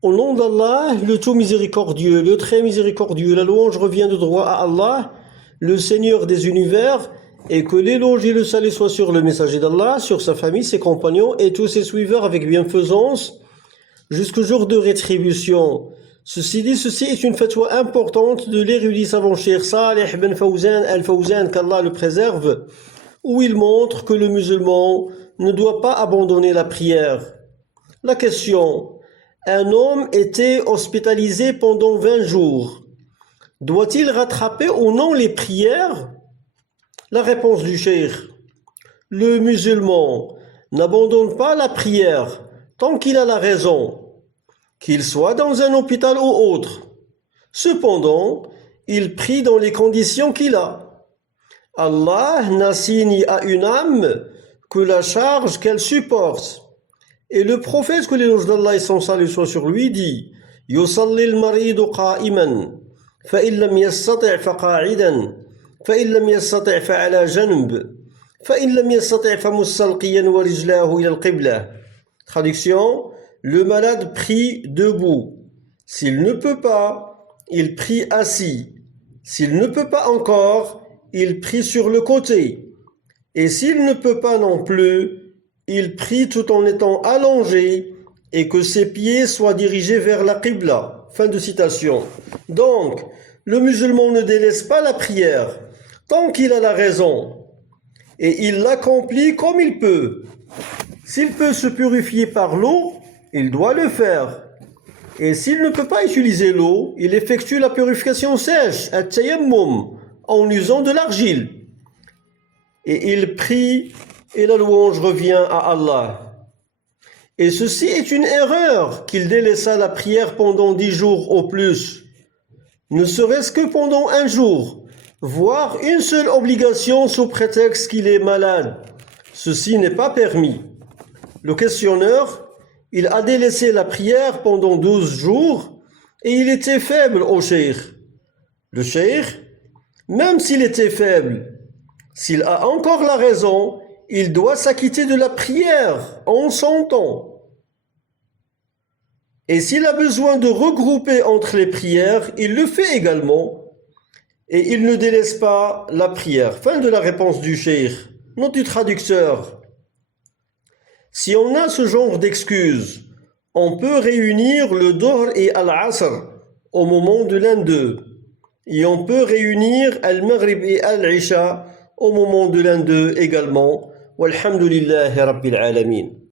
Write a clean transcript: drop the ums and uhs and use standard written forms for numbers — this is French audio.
Au nom d'Allah, le tout miséricordieux, le très miséricordieux, la louange revient de droit à Allah, le Seigneur des univers, et que l'éloge et le salut soient sur le messager d'Allah, sur sa famille, ses compagnons et tous ses suiveurs avec bienfaisance, jusqu'au jour de rétribution. Ceci dit, ceci est une fatwa importante de l'érudit savant Cheikh Salih ben Fawzan al-Fawzan, qu'Allah le préserve, où il montre que le musulman ne doit pas abandonner la prière. La question: un homme était hospitalisé pendant 20 jours. Doit-il rattraper ou non les prières? La réponse du cheikh: le musulman n'abandonne pas la prière tant qu'il a la raison, qu'il soit dans un hôpital ou autre. Cependant, il prie dans les conditions qu'il a. Allah n'assigne à une âme que la charge qu'elle supporte. Et le prophète, que l'éloge d'Allah et son salut soit sur lui, dit: يصلي المريض قائما فإن لم يستطع فقاعدا فإن لم يستطع فعلى جنب فإن لم يستطع فمستلقيا ورجلاه إلى القبلة. Traduction: le malade prie debout. S'il ne peut pas, il prie assis. S'il ne peut pas encore, il prie sur le côté. Et s'il ne peut pas non plus, il prie tout en étant allongé et que ses pieds soient dirigés vers la Qibla. Fin de citation. Donc, le musulman ne délaisse pas la prière tant qu'il a la raison et il l'accomplit comme il peut. S'il peut se purifier par l'eau, il doit le faire. Et s'il ne peut pas utiliser l'eau, il effectue la purification sèche, at-tayammum, en usant de l'argile. Et il prie et la louange revient à Allah. Et ceci est une erreur qu'il délaissa la prière pendant 10 jours au plus, ne serait-ce que pendant un jour, voire une seule obligation sous prétexte qu'il est malade. Ceci n'est pas permis. Le questionneur, il a délaissé la prière pendant 12 jours et il était faible au cheikh. Le cheikh, même s'il était faible, s'il a encore la raison, il doit s'acquitter de la prière en son temps. Et s'il a besoin de regrouper entre les prières, il le fait également. Et il ne délaisse pas la prière. Fin de la réponse du cheikh. Note du traducteur: si on a ce genre d'excuses, on peut réunir le Dohr et Al-Asr au moment de l'un d'eux. Et on peut réunir Al-Maghrib et Al-Isha au moment de l'un d'eux également. Walhamdulillahi Rabbil Alamin.